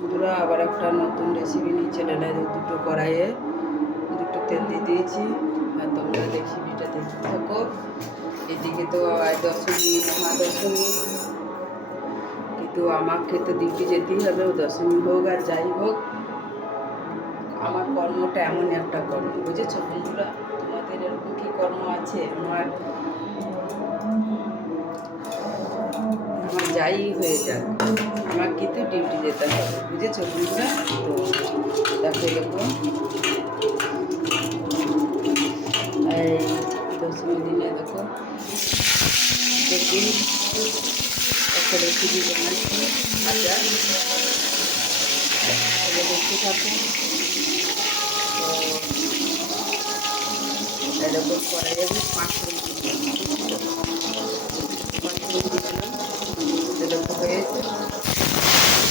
বন্ধুরা, আবার একটা নতুন রেসিপি নিয়ে চলে এলাম। দুটো কড়াইয়ে দুটো তেল দিয়ে দিয়েছি, আর তোমরা রেসিপিটা দেখতে থাকো। এদিকে তো দশমী, মহাদশমী, কিন্তু আমাকে তো ডিউটি যেতেই হবে। দশমী হোক আর যাই হোক, আমার কর্মটা এমনই একটা কর্ম, বুঝেছো বন্ধুরা? তোমাদের এরকম কী কর্ম আছে? আমার যাই হয়ে যাক, আমার কিন্তু ডিউটি যেতে হবে, বুঝেছো বন্ধুরা? তো দেখো এরকম এই দশমী দিনে দেখো দেখি একটা রেসিপি বানাচ্ছি ভাজা, দেখতে থাকো। তো এরকম কড়াইয়ে আমি 5 মিনিট দিলাম, এরকম হয়েছে।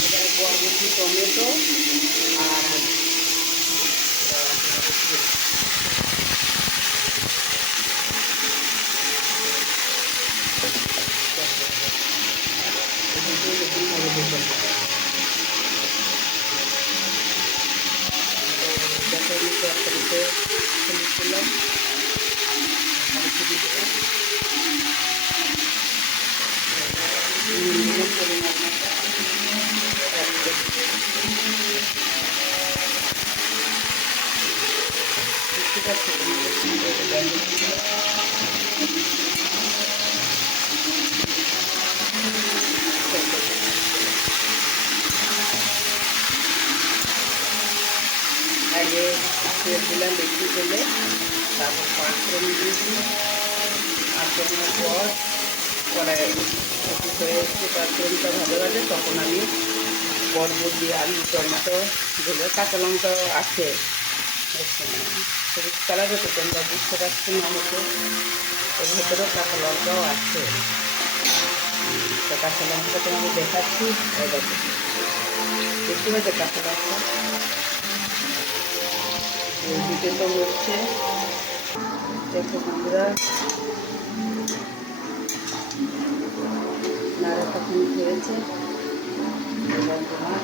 এবারে বরবটি, টমেটো আর তরকারিতে হলুদ দিলাম, আগে তেল দিলাম বেশি দিলে, তারপর 5 ফোড়ন দিয়েছি। আর ফোড়নের পর কড়াই হয়ে এসছে, 5 ফোড়নটা ভালো লাগে, তখন আমি বরবটি, আলু, টমেটো দিলে, কাঁচা লঙ্কাও আছে, সবুজ কালার হতো, তোমরা বুঝতে পারছি না হতো, এর ভেতরেও কাঁচা লঙ্কাও আছে। তো কাঁচা লঙ্কাটা তোমাকে দেখাচ্ছি, দেখো দেখতে পাচ্ছে কাঁচা লঙ্কা দিতে তো হচ্ছে। দেখো বন্ধুরা, নাড়া তখন হয়েছে। এবার তোমার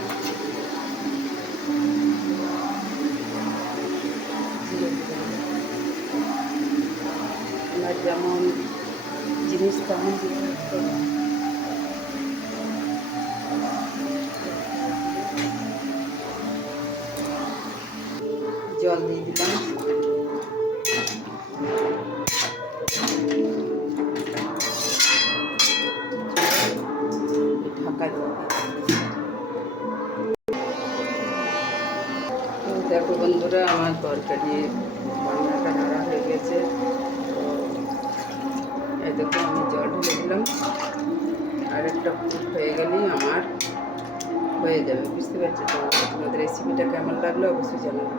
যেমন জিনিস তেমন জল দিয়ে দিলাম, ঢাকা দিয়ে। দেখো বন্ধুরা, আমার তরকারি রান্নাটা নাড়া হয়ে গেছে। এই দেখো আমি জল ঢেলে দিলাম, আর একটা ফুট হয়ে গেলেই আমার হয়ে যাবে, বুঝতে পারছি। তো তোমাদের রেসিপিটা কেমন লাগলো অবশ্যই জানাবো।